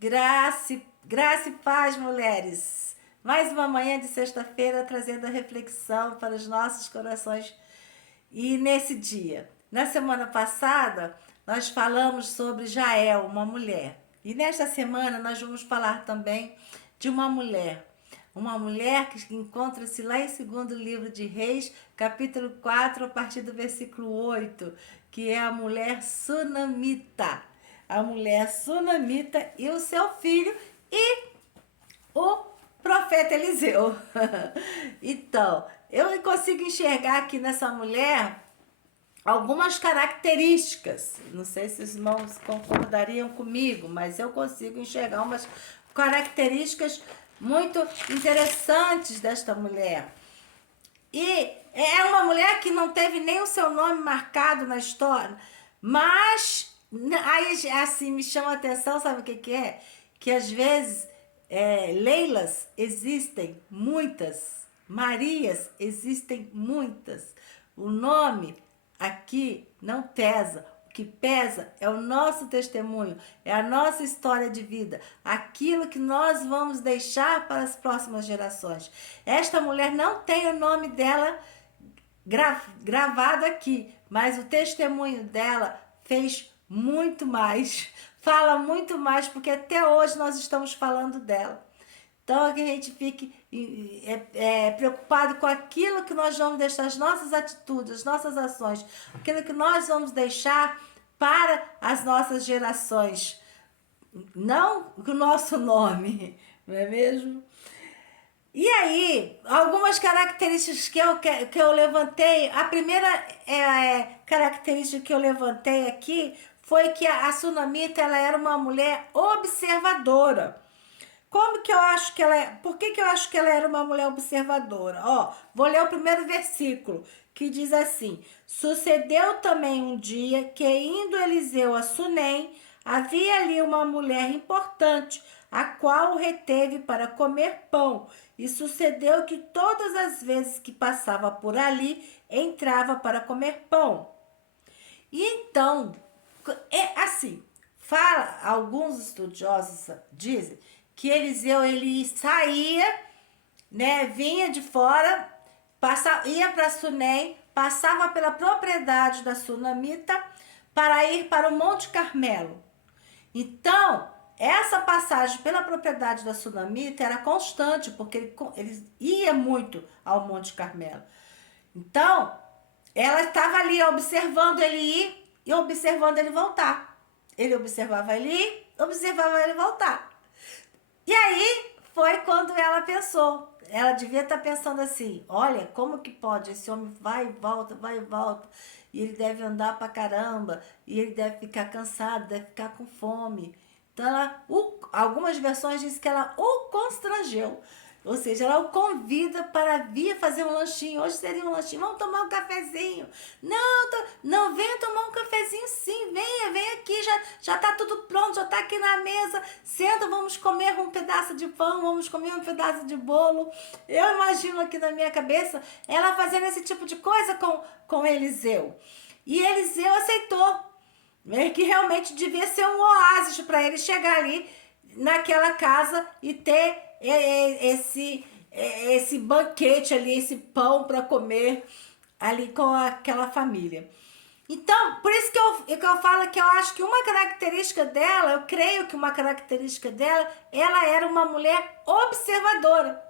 Graça e paz, mulheres. Mais uma manhã de sexta-feira trazendo a reflexão para os nossos corações. E nesse dia, na semana passada, nós falamos sobre Jael, uma mulher. E nesta semana nós vamos falar também de uma mulher. Uma mulher que encontra-se lá em segundo livro de Reis, capítulo 4, a partir do versículo 8, que é a mulher sunamita. A mulher sunamita e o seu filho e o profeta Eliseu. Então, eu consigo enxergar aqui nessa mulher algumas características. Não sei se os irmãos concordariam comigo, mas eu consigo enxergar umas características muito interessantes desta mulher. E é uma mulher que não teve nem o seu nome marcado na história, mas aí assim me chama a atenção, sabe o que que é? Que às vezes Leilas existem muitas, Marias existem muitas. O nome aqui não pesa. O que pesa é o nosso testemunho, é a nossa história de vida, aquilo que nós vamos deixar para as próximas gerações. Esta mulher não tem o nome dela gravado aqui, mas o testemunho dela fez muito mais, fala muito mais, porque até hoje nós estamos falando dela. Então, que a gente fique preocupado com aquilo que nós vamos deixar, as nossas atitudes, as nossas ações, aquilo que nós vamos deixar para as nossas gerações. Não o nosso nome, não é mesmo? E aí, algumas características que eu levantei, a primeira característica que eu levantei aqui foi que a sunamita ela era uma mulher observadora. Como que eu acho que ela é? Por que que eu acho que ela era uma mulher observadora? Ó, vou ler o primeiro versículo, que diz assim: Sucedeu também um dia que, indo Eliseu a Sunem, havia ali uma mulher importante, a qual o reteve para comer pão. E sucedeu que todas as vezes que passava por ali, entrava para comer pão. E então, é assim, fala, alguns estudiosos dizem que Eliseu ele saía, né, vinha de fora, ia para Sunem, passava pela propriedade da sunamita para ir para o Monte Carmelo. Então, essa passagem pela propriedade da sunamita era constante, porque ele ia muito ao Monte Carmelo. Então, ela estava ali observando ele ir e observando ele voltar. Ele observava ele ir, observava ele voltar. E aí foi quando ela pensou. Ela devia estar pensando assim: olha, como que pode? Esse homem vai e volta, e ele deve andar pra caramba, e ele deve ficar cansado, deve ficar com fome. Então, algumas versões dizem que ela o constrangeu. Ou seja, ela o convida para vir fazer um lanchinho. Hoje seria um lanchinho. Vamos tomar um cafezinho. Não, venha tomar um cafezinho sim. Venha aqui. Já tá tudo pronto, já tá aqui na mesa. Senta, vamos comer um pedaço de pão, vamos comer um pedaço de bolo. Eu imagino aqui na minha cabeça ela fazendo esse tipo de coisa com Eliseu. E Eliseu aceitou. Que realmente devia ser um oásis para ele chegar ali naquela casa e ter esse banquete ali, esse pão para comer ali com aquela família. Então, por isso que eu falo que eu acho que uma característica dela, eu creio que uma característica dela, ela era uma mulher observadora.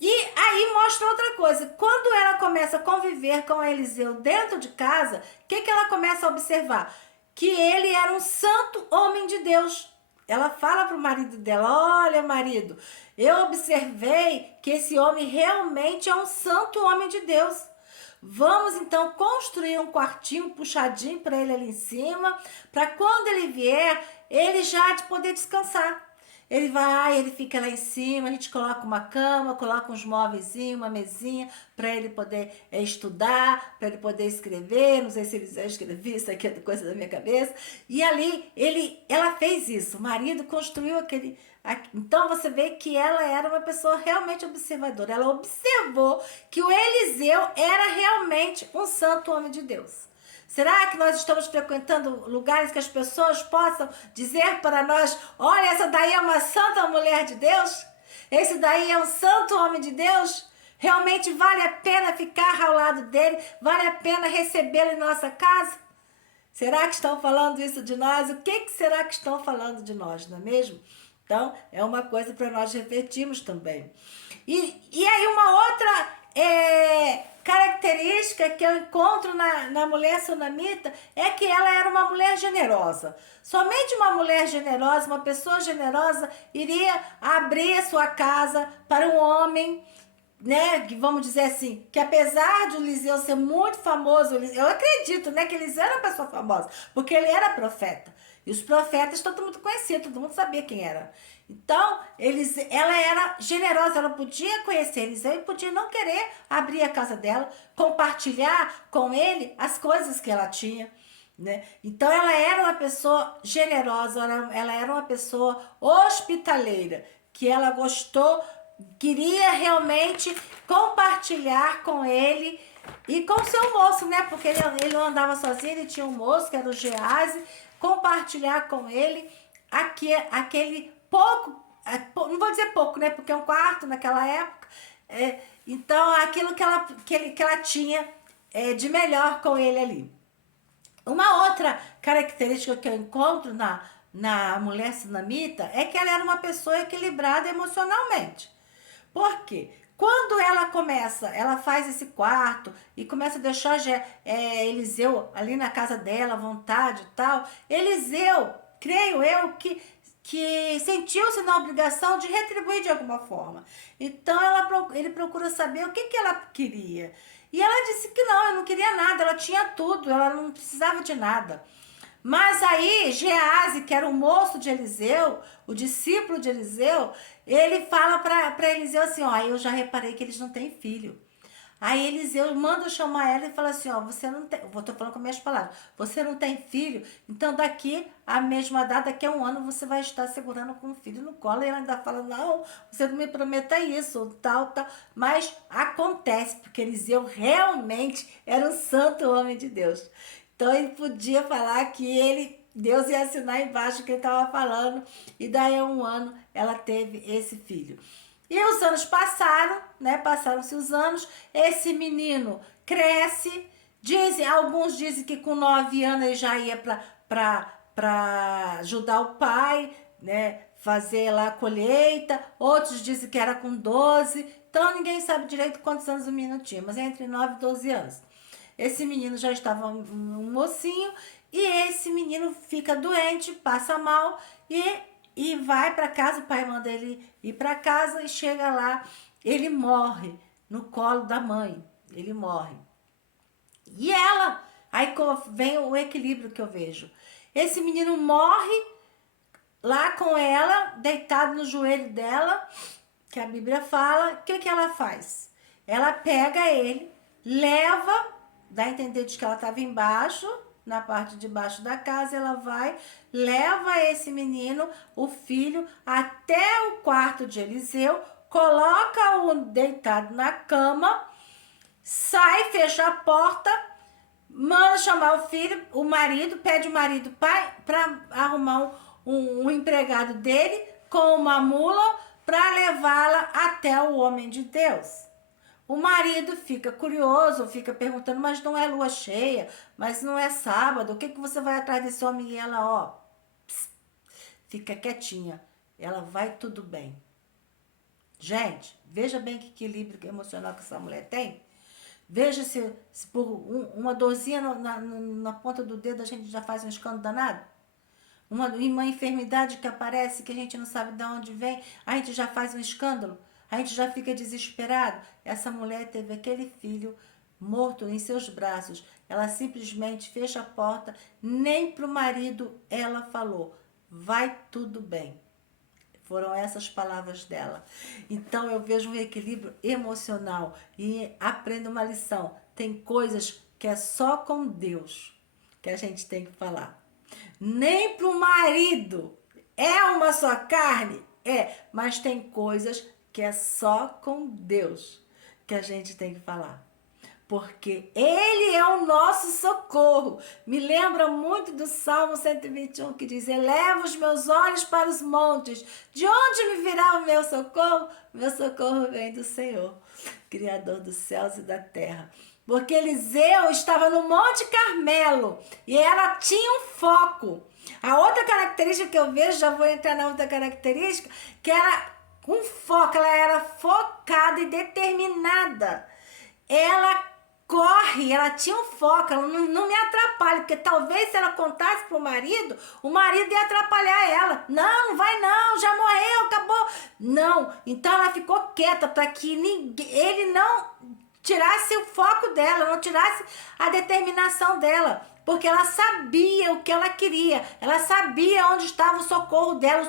E aí mostra outra coisa, quando ela começa a conviver com Eliseu dentro de casa, o que ela começa a observar? Que ele era um santo homem de Deus. Ela fala para o marido dela: olha, marido, eu observei que esse homem realmente é um santo homem de Deus. Vamos então construir um quartinho puxadinho para ele ali em cima, para quando ele vier, ele já de poder descansar. Ele vai, ele fica lá em cima, a gente coloca uma cama, coloca uns móveis, uma mesinha, para ele poder estudar, para ele poder escrever. Não sei se ele já escreveu, isso aqui é coisa da minha cabeça. E ali, ela fez isso, o marido construiu aquele... Então você vê que ela era uma pessoa realmente observadora. Ela observou que o Eliseu era realmente um santo homem de Deus. Será que nós estamos frequentando lugares que as pessoas possam dizer para nós: olha, essa daí é uma santa mulher de Deus? Esse daí é um santo homem de Deus? Realmente vale a pena ficar ao lado dele? Vale a pena recebê-lo em nossa casa? Será que estão falando isso de nós? O que será que estão falando de nós, não é mesmo? Então, é uma coisa para nós refletirmos também. E aí uma outra característica que eu encontro na mulher sunamita é que ela era uma mulher generosa. Somente uma mulher generosa, uma pessoa generosa, iria abrir a sua casa para um homem, né, que vamos dizer assim, que apesar de Eliseu ser muito famoso, eu acredito, né, que Eliseu era uma pessoa famosa, porque ele era profeta. E os profetas todo mundo conhecia, todo mundo sabia quem era. Então, ela era generosa, ela podia conhecer Eliseu e podia não querer abrir a casa dela, compartilhar com ele as coisas que ela tinha, né? Então, ela era uma pessoa generosa, ela era uma pessoa hospitaleira, que ela gostou, queria realmente compartilhar com ele e com o seu moço, né? Porque ele não andava sozinho, ele tinha um moço, que era o Gease, compartilhar com ele aquele pouco, não vou dizer pouco, né? Porque é um quarto naquela época. Então, aquilo que ela tinha de melhor com ele ali. Uma outra característica que eu encontro na mulher sunamita é que ela era uma pessoa equilibrada emocionalmente. Por quê? Quando ela faz esse quarto e começa a deixar Eliseu ali na casa dela, à vontade e tal, Eliseu, creio eu, que sentiu-se na obrigação de retribuir de alguma forma. Então ele procura saber o que ela queria. E ela disse que não, ela não queria nada, ela tinha tudo, ela não precisava de nada. Mas aí, Gease, que era o moço de Eliseu, o discípulo de Eliseu, ele fala para Eliseu assim, ó, eu já reparei que eles não têm filho. Aí Eliseu manda chamar ela e fala assim, ó, você não tem, tô falando com minhas palavras, você não tem filho, então daqui a mesma data, daqui a um ano, você vai estar segurando com um filho no colo. E ela ainda fala, não, você não me prometa isso, tal. Mas acontece, porque Eliseu realmente era um santo homem de Deus. Então ele podia falar que Deus ia assinar embaixo o que ele estava falando, e daí a um ano ela teve esse filho. E os anos passaram, né? Passaram-se os anos, esse menino cresce, alguns dizem que com 9 anos ele já ia para ajudar o pai, né? Fazer lá a colheita, outros dizem que era com 12, então ninguém sabe direito quantos anos o menino tinha, mas é entre 9 e 12 anos. Esse menino já estava um mocinho e esse menino fica doente, passa mal e vai para casa. O pai manda ele ir para casa e chega lá, ele morre no colo da mãe. Ele morre. E aí vem o equilíbrio que eu vejo. Esse menino morre lá com ela, deitado no joelho dela, que a Bíblia fala. O que ela faz? Ela pega ele, leva, dá a entender de que ela estava embaixo, na parte de baixo da casa, ela vai, leva esse menino, o filho, até o quarto de Eliseu, coloca-o deitado na cama, sai, fecha a porta, manda chamar o filho, o marido, pede o marido para arrumar um empregado dele com uma mula para levá-la até o homem de Deus. O marido fica curioso, fica perguntando, mas não é lua cheia, mas não é sábado, o que você vai atrás desse homem? E ela, ó, pss, fica quietinha, ela vai tudo bem. Gente, veja bem que equilíbrio emocional que essa mulher tem. Veja se por uma dorzinha na ponta do dedo a gente já faz um escândalo danado. Uma enfermidade que aparece que a gente não sabe de onde vem, a gente já faz um escândalo. A gente já fica desesperado. Essa mulher teve aquele filho morto em seus braços. Ela simplesmente fecha a porta, nem para o marido ela falou. Vai tudo bem. Foram essas palavras dela. Então eu vejo um equilíbrio emocional e aprendo uma lição. Tem coisas que é só com Deus que a gente tem que falar. Nem para o marido. É uma só carne? É, mas tem coisas que é só com Deus que a gente tem que falar. porque Ele é o nosso socorro. Me lembra muito do Salmo 121, que diz: eleva os meus olhos para os montes, de onde me virá o meu socorro? Meu socorro vem do Senhor, Criador dos céus e da terra. Porque Eliseu estava no Monte Carmelo e ela tinha um foco. A outra característica que eu vejo, já vou entrar na outra característica, que era um foco, ela era focada e determinada. Ela corre, ela tinha um foco, ela não me atrapalha, porque talvez se ela contasse pro marido, o marido ia atrapalhar ela. Não, não vai não, já morreu, acabou. Não, então ela ficou quieta para que ele não tirasse o foco dela, não tirasse a determinação dela. Porque ela sabia o que ela queria, ela sabia onde estava o socorro dela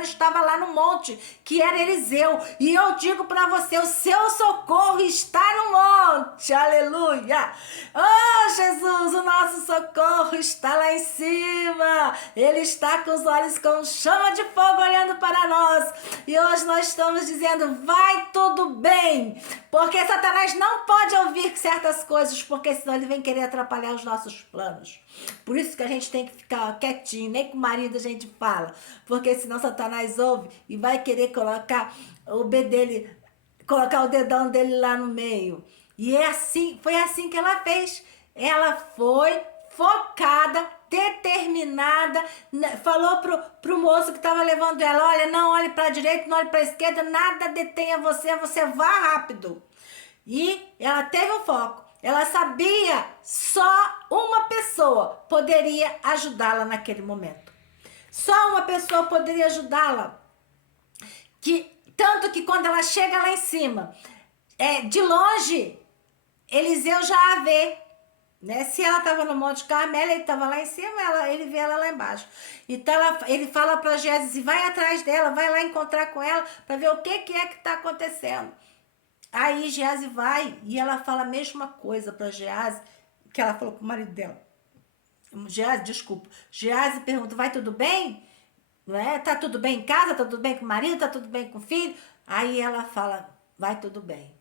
estava lá no monte, que era Eliseu. E eu digo para você, o seu socorro está no monte, aleluia! Oh Jesus, o nosso socorro está lá em cima, Ele está com os olhos com chama de fogo olhando para nós. E hoje nós estamos dizendo, vai tudo bem, porque Satanás não pode ouvir certas coisas, porque senão ele vem querer atrapalhar os nossos planos. Por isso que a gente tem que ficar quietinho, nem com o marido a gente fala, porque senão Satanás ouve e vai querer colocar o dele, colocar o dedão dele lá no meio. E é assim, foi assim que ela fez. Ela foi focada, determinada, falou pro moço que estava levando ela, olha, não olhe para a direita, não olhe para a esquerda, nada detenha você, você vá rápido. E ela teve um foco. Ela sabia só uma pessoa poderia ajudá-la naquele momento. Só uma pessoa poderia ajudá-la. Tanto que quando ela chega lá em cima, de longe, Eliseu já a vê. Né? Se ela estava no Monte Carmelo, ele estava lá em cima, ele vê ela lá embaixo. Então ele fala para Geazi, vai atrás dela, vai lá encontrar com ela para ver o que é que está acontecendo. Aí Geazi vai e ela fala a mesma coisa para Geazi que ela falou pro marido dela. Geazi pergunta, vai tudo bem? Não é? Tá tudo bem em casa? Tá tudo bem com o marido? Tá tudo bem com o filho? Aí ela fala, vai tudo bem.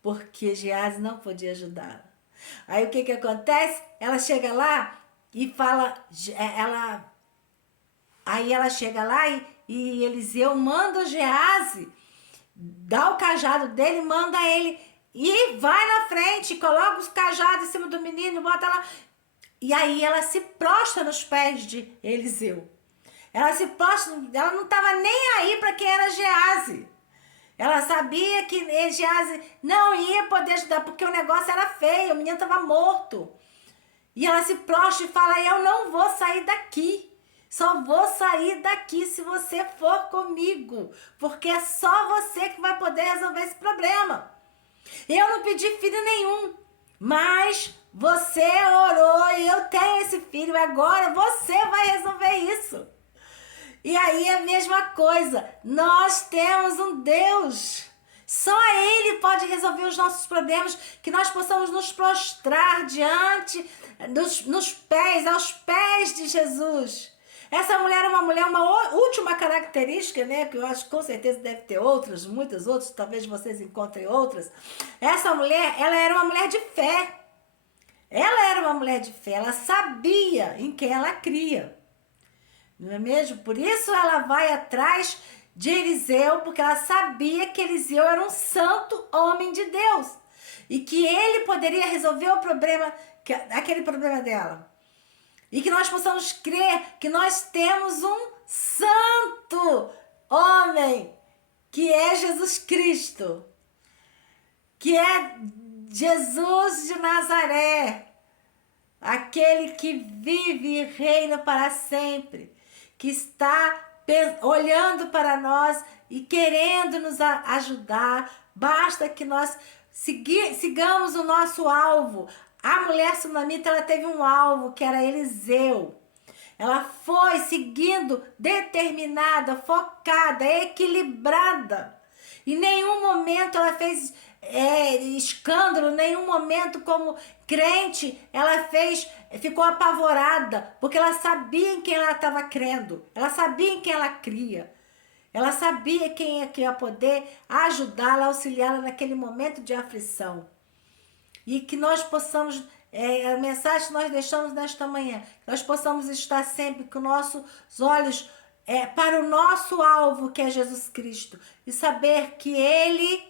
Porque Geazi não podia ajudá-la. Aí o que acontece? Ela chega lá e fala, aí ela chega lá e Eliseu manda Geazi, dá o cajado dele, manda ele e vai na frente, coloca os cajados em cima do menino, bota lá. E aí ela se prostra nos pés de Eliseu. Ela se prostra, ela não estava nem aí para quem era Geazi. Ela sabia que Geazi não ia poder ajudar, porque o negócio era feio, o menino estava morto. E ela se prostra e fala, eu não vou sair daqui. Só vou sair daqui se você for comigo, porque é só você que vai poder resolver esse problema. Eu não pedi filho nenhum, mas você orou e eu tenho esse filho, agora você vai resolver isso. E aí é a mesma coisa, nós temos um Deus, só Ele pode resolver os nossos problemas, que nós possamos nos prostrar diante, aos pés de Jesus. Essa mulher é uma última característica, né, que eu acho que com certeza deve ter outras, muitas outras, talvez vocês encontrem outras. Essa mulher, ela era uma mulher de fé. Ela era uma mulher de fé, ela sabia em quem ela cria. Não é mesmo? Por isso ela vai atrás de Eliseu, porque ela sabia que Eliseu era um santo homem de Deus. E que ele poderia resolver o problema, aquele problema dela. E que nós possamos crer que nós temos um santo homem, que é Jesus Cristo. Que é Jesus de Nazaré. Aquele que vive e reina para sempre. Que está olhando para nós e querendo nos ajudar. Basta que nós sigamos o nosso alvo. A mulher sunamita, ela teve um alvo, que era Eliseu. Ela foi seguindo, determinada, focada, equilibrada. Em nenhum momento ela fez escândalo, em nenhum momento como crente ela ficou apavorada, porque ela sabia em quem ela estava crendo, ela sabia em quem ela cria. Ela sabia quem é que ia poder ajudá-la, auxiliá-la naquele momento de aflição. e que nós possamos, a mensagem que nós deixamos nesta manhã, que nós possamos estar sempre com nossos olhos para o nosso alvo, que é Jesus Cristo, e saber que Ele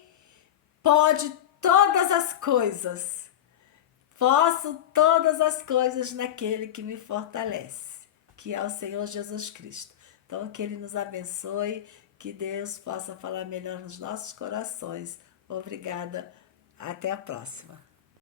pode todas as coisas. Posso todas as coisas naquele que me fortalece, que é o Senhor Jesus Cristo. Então, que Ele nos abençoe, que Deus possa falar melhor nos nossos corações. Obrigada. Até a próxima.